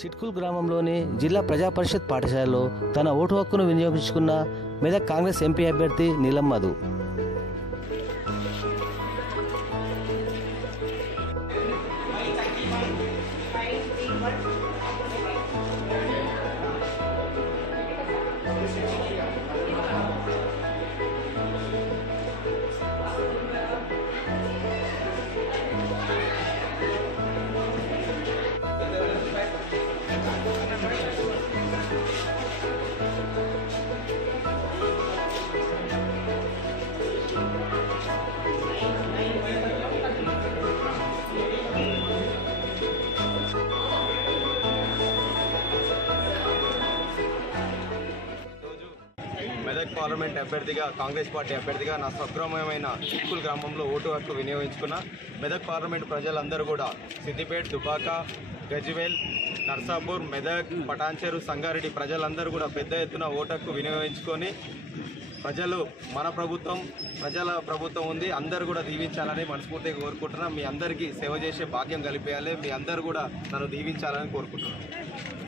చిట్కుల్ గ్రామంలోని జిల్లా ప్రజా పరిషత్ పాఠశాలలో తన ఓటు హక్కును వినియోగించుకున్న మెదక్ కాంగ్రెస్ ఎంపీ అభ్యర్థి నీలం మధు. మెదక్ పార్లమెంట్ అభ్యర్థిగా కాంగ్రెస్ పార్టీ అభ్యర్థిగా నా స్వగ్రామమైన చిట్కుల్ గ్రామంలో ఓటు హక్కు వినియోగించుకున్న మెదక్ పార్లమెంట్ ప్రజలందరూ కూడా సిద్దిపేట, దుబ్బాక, గజ్వేల్, నర్సాపూర్, మెదక్, పటాన్చెరు, సంగారెడ్డి ప్రజలందరూ కూడా పెద్ద ఎత్తున ఓటు హక్కు వినియోగించుకొని ప్రజలు మన ప్రభుత్వం ప్రజల ప్రభుత్వం ఉంది, అందరూ కూడా దీవించాలని మనస్ఫూర్తిగా కోరుకుంటున్నాం. మీ అందరికీ సేవ చేసే భాగ్యం కలిపేయాలి, మీ అందరూ కూడా నన్ను దీవించాలని కోరుకుంటున్నాను.